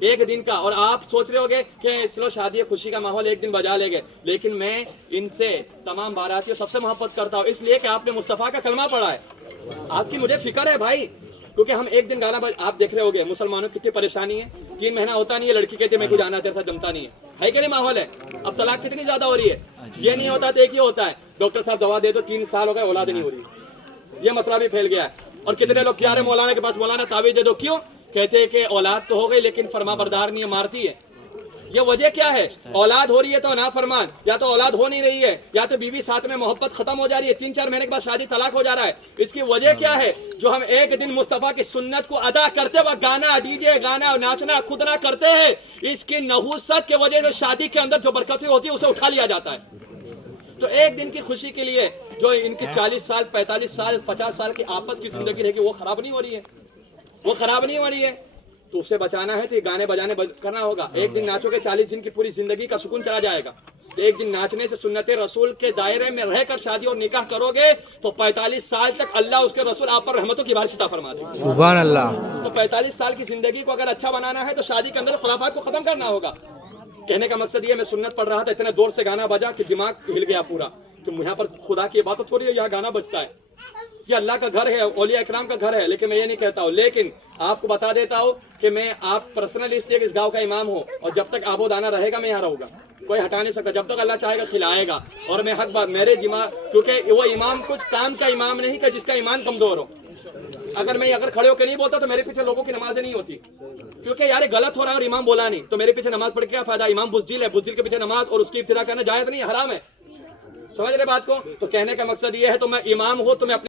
ایک دن کا. اور آپ سوچ رہے ہوگے کہ چلو شادی خوشی کا ماحول ایک دن بجا لے گے, لیکن میں ان سے تمام باراتیوں سب سے محبت کرتا ہوں, اس لیے کہ آپ نے مصطفیٰ کا کلمہ پڑھا ہے. آپ کی مجھے فکر ہے بھائی, کیونکہ ہم ایک دن گانا آپ دیکھ رہے ہوگے مسلمانوں کی کتنی پریشانی ہے. 3 مہینہ ہوتا نہیں ہے, لڑکی کہتی ہے میں کو جانا تیرے ساتھ جمتا نہیں ہے کہ نہیں ماحول ہے. اب طلاق کتنی زیادہ ہو رہی ہے, یہ نہیں ہوتا تو ایک ہی ہوتا ہے, ڈاکٹر صاحب دوا دے دو 3 سال ہو گئے اولاد نہیں ہو رہی. یہ مسئلہ بھی پھیل گیا ہے. اور کتنے لوگ کیا رہے مولانا کے پاس, مولانا تعویذ دے دو, کیوں کہتے ہیں کہ اولاد تو ہو گئی لیکن فرما بردار نہیں ہے, مارتی ہے. یہ وجہ کیا ہے؟ اولاد ہو رہی ہے تو نافرمان, یا تو اولاد ہو نہیں رہی ہے, یا تو بیوی ساتھ میں محبت ختم ہو جا رہی ہے, 3-4 مہینے کے بعد شادی طلاق ہو جا رہا ہے. اس کی وجہ کیا ہے؟ جو ہم ایک دن مصطفیٰ کی سنت کو ادا کرتے وقت گانا ڈی جے گانا ناچنا کودنا کرتے ہیں, اس کی نحوست کی وجہ سے شادی کے اندر جو برکتیں ہوتی ہے اسے اٹھا لیا جاتا ہے. تو ایک دن کی خوشی کے لیے جو ان کی 40 سال 45 سال 50 سال کی آپس کی زندگی رہے گی وہ خراب نہیں ہو رہی ہے, وہ خراب نہیں ہو رہی ہے. تو اسے بچانا ہے تو یہ گانے بجانے کرنا ہوگا. ایک دن ناچو گے 40 دن کی پوری زندگی کا سکون چلا جائے گا. تو ایک دن ناچنے سے سنت رسول کے دائرے میں رہ کر شادی اور نکاح کرو گے تو 45 سال تک اللہ اس کے رسول آپ پر رحمتوں کی بارش عطا فرما دے. سبحان اللہ. تو 45 سال کی زندگی کو اگر اچھا بنانا ہے تو شادی کے اندر خرافات کو ختم کرنا ہوگا. کہنے کا مقصد یہ, میں سنت پڑھ رہا تھا, اتنے دور سے گانا بجا کہ دماغ ہل گیا پورا, کہ یہاں پر خدا کی عبادت ہو رہی ہے, یہاں گانا بجتا ہے. یہ اللہ کا گھر ہے, اولیاء اکرام کا گھر ہے, لیکن میں یہ نہیں کہتا ہوں. لیکن آپ کو بتا دیتا ہوں کہ میں آپ پرسنلی اس لیے کہ اس گاؤں کا امام ہوں, اور جب تک آب و دانہ رہے گا میں یہاں رہوں گا, کوئی ہٹا نہیں سکتا. جب تک اللہ چاہے گا کھلائے گا. اور میں حق بات میرے دماغ, کیونکہ وہ امام کچھ کام کا امام نہیں کہ جس کا ایمان کمزور ہو. اگر کھڑے ہو کے نہیں بولتا تو میرے پیچھے لوگوں کی نمازیں نہیں ہوتی, کیونکہ یار غلط ہو رہا ہے اور امام بولا نہیں تو میرے پیچھے نماز پڑھ کے کیا فائدہ. امام بزدل ہے, بزدل کے پیچھے نماز اور اس کی ابتدا کرنا جائز نہیں, حرام ہے. سمجھ رہے بات کو؟ تو کہنے کا مقصد یہ ہے, تو میں امام ہوں تو میں اپنے